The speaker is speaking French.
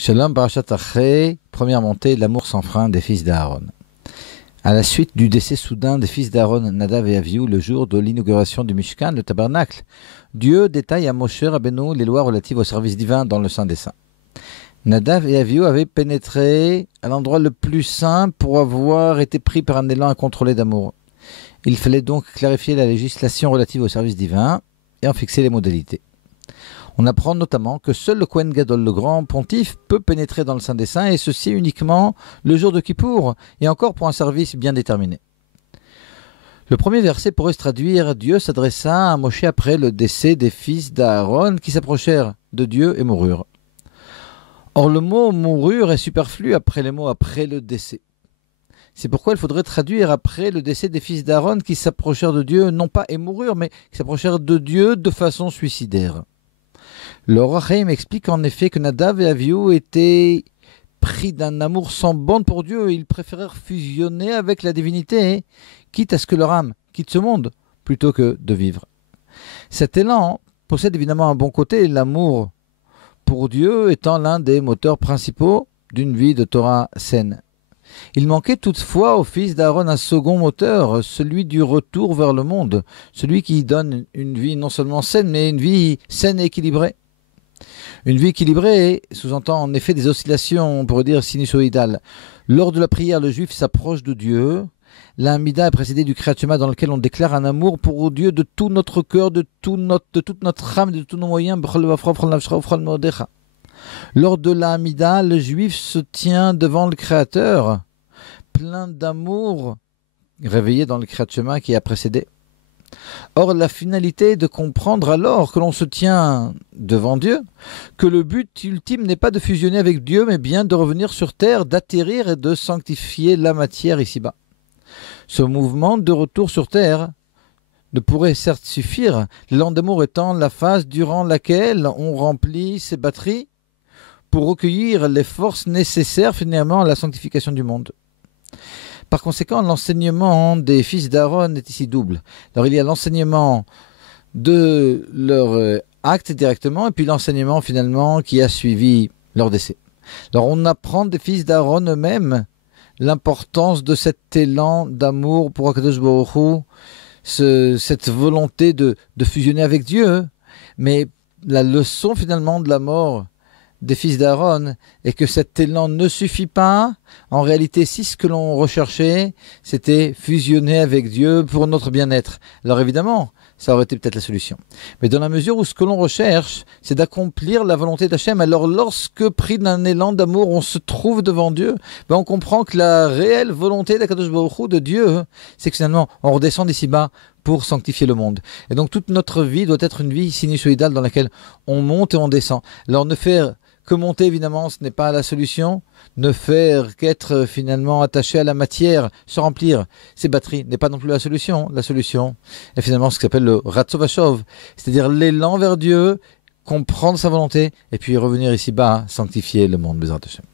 Shalom Parashat Achrei, première montée, l'amour sans frein des fils d'Aaron. À la suite du décès soudain des fils d'Aaron, Nadav et Avihu, le jour de l'inauguration du Mishkan, le tabernacle, Dieu détaille à Moshe Rabbeinu les lois relatives au service divin dans le Saint des Saints. Nadav et Avihu avaient pénétré à l'endroit le plus saint pour avoir été pris par un élan incontrôlé d'amour. Il fallait donc clarifier la législation relative au service divin et en fixer les modalités. On apprend notamment que seul le Kohen Gadol, le grand pontife, peut pénétrer dans le Saint des Saints, et ceci uniquement le jour de Kippour, et encore pour un service bien déterminé. Le premier verset pourrait se traduire « Dieu s'adressa à Moshe après le décès des fils d'Aaron qui s'approchèrent de Dieu et moururent ». Or le mot « moururent » est superflu après les mots « après le décès ». C'est pourquoi il faudrait traduire après le décès des fils d'Aaron qui s'approchèrent de Dieu, non pas « et moururent », mais qui s'approchèrent de Dieu de façon suicidaire. Le Or HaChaim explique en effet que Nadav et Avihu étaient pris d'un amour sans borne pour Dieu. Ils préférèrent fusionner avec la divinité, quitte à ce que leur âme quitte ce monde, plutôt que de vivre. Cet élan possède évidemment un bon côté, l'amour pour Dieu étant l'un des moteurs principaux d'une vie de Torah saine. Il manquait toutefois aux fils d'Aaron un second moteur, celui du retour vers le monde, celui qui donne une vie non seulement saine, mais une vie saine et équilibrée. Une vie équilibrée sous-entend en effet des oscillations, on pourrait dire sinusoïdales. Lors de la prière, le juif s'approche de Dieu. L'Amida est précédée du Kriyat Shema dans lequel on déclare un amour pour Dieu de tout notre cœur, de toute notre âme, de tous nos moyens. Lors de l'Amida, le juif se tient devant le Créateur, plein d'amour, réveillé dans le Kriyat Shema qui a précédé. Or, la finalité est de comprendre alors que l'on se tient devant Dieu, que le but ultime n'est pas de fusionner avec Dieu, mais bien de revenir sur terre, d'atterrir et de sanctifier la matière ici-bas. Ce mouvement de retour sur terre ne pourrait certes suffire, l'élan d'amour étant la phase durant laquelle on remplit ses batteries pour recueillir les forces nécessaires finalement à la sanctification du monde. Par conséquent, l'enseignement des fils d'Aaron est ici double. Alors il y a l'enseignement de leur acte directement et puis l'enseignement finalement qui a suivi leur décès. Alors on apprend des fils d'Aaron eux-mêmes l'importance de cet élan d'amour pour Akadosh Baruch Hu, cette volonté de fusionner avec Dieu, mais la leçon finalement de la mort des fils d'Aaron et que cet élan ne suffit pas. En réalité, si ce que l'on recherchait, c'était fusionner avec Dieu pour notre bien-être, alors évidemment, ça aurait été peut-être la solution. Mais dans la mesure où ce que l'on recherche, c'est d'accomplir la volonté d'Hachem, alors lorsque, pris d'un élan d'amour, on se trouve devant Dieu, on comprend que la réelle volonté d'Akadosh Baruch Hu, de Dieu, c'est que finalement, on redescend d'ici-bas pour sanctifier le monde. Et donc toute notre vie doit être une vie sinusoïdale dans laquelle on monte et on descend. Alors ne faire que monter, évidemment, ce n'est pas la solution. Ne faire qu'être finalement attaché à la matière, se remplir ses batteries, n'est pas non plus la solution. La solution est finalement ce qui s'appelle le Ratzo Vashov, c'est-à-dire l'élan vers Dieu, comprendre sa volonté, et puis revenir ici-bas, sanctifier le monde. Bezrat Hashem.